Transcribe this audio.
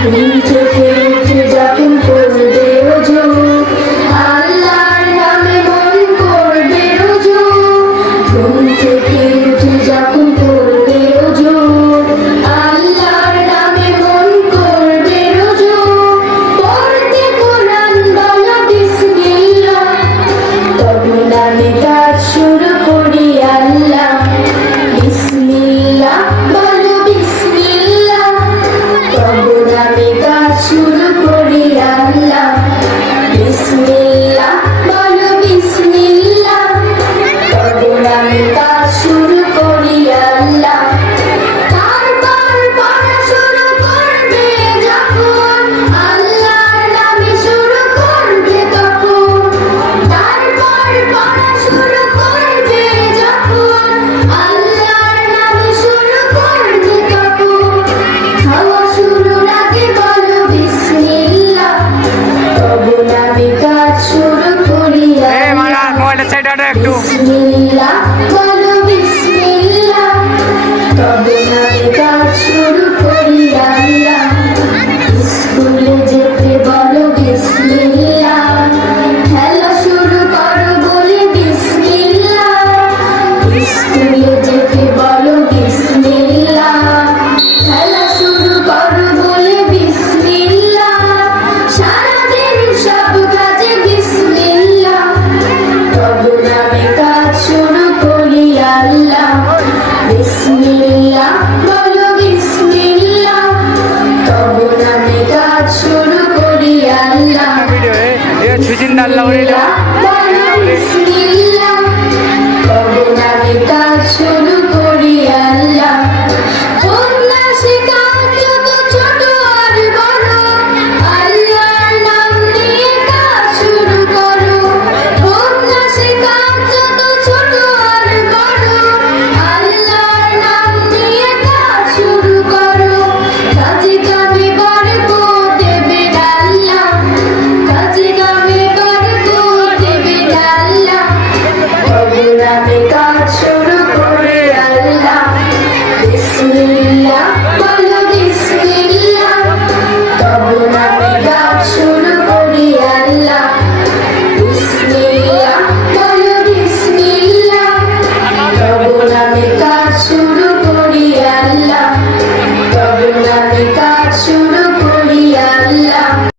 ঘুম থেকে উঠে যখন করবে ওযু, আল্লাহর নামে মন করবে রুজু। ঘুম থেকে উঠে যখন করবে ওযু, আল্লাহর নামে মন করবে রুজু। পড়তে কোরআন বলো বিসমিল্লাহ, তখন আমি কাজ শুরু করি আল্লাহ। বিসমিল্লাহ বলো বিসমিল্লাহ, তখন আমি কাজ শুরু করি আল্লাহ। বিসমিল্লাহ বলো বিসমিল্লাহ, তখন আমি কাজ শুরু করি আল্লাহ। তারপর পড়া শুরু করবে যখন, আল্লাহর নামে শুরু করবে তখন। তারপর পড়া শুরু করবে যখন, আল্লাহর নামে শুরু করবে তখন। খাওয়া শুরুর আগে বলো বিসমিল্লাহ, তখন আমি কাজ শুরু করি আল্লাহ। বিসমিল্লাহ বলো বিসমিল্লাহ, তখন আমি কাজ শুরু করি আল্লাহ। স্কুলে যেতে বলো বিসমিল্লাহ, খেলা শুরু করো বলে বিসমিল্লাহ। স্কুলে যেতে বলো বিসমিল্লাহ, খেলা শুরু করো বলে বিসমিল্লাহ। সারাদিন সব কাজে বিসমিল্লাহ, তখন আমি কাজ শুরু করি আল্লাহ। বিসমিল্লাহ বলো বিসমিল্লাহ, তখন আমি কাজ শুরু করি আল্লাহ। বিসমিল্লাহ বলো বিসমিল্লাহ,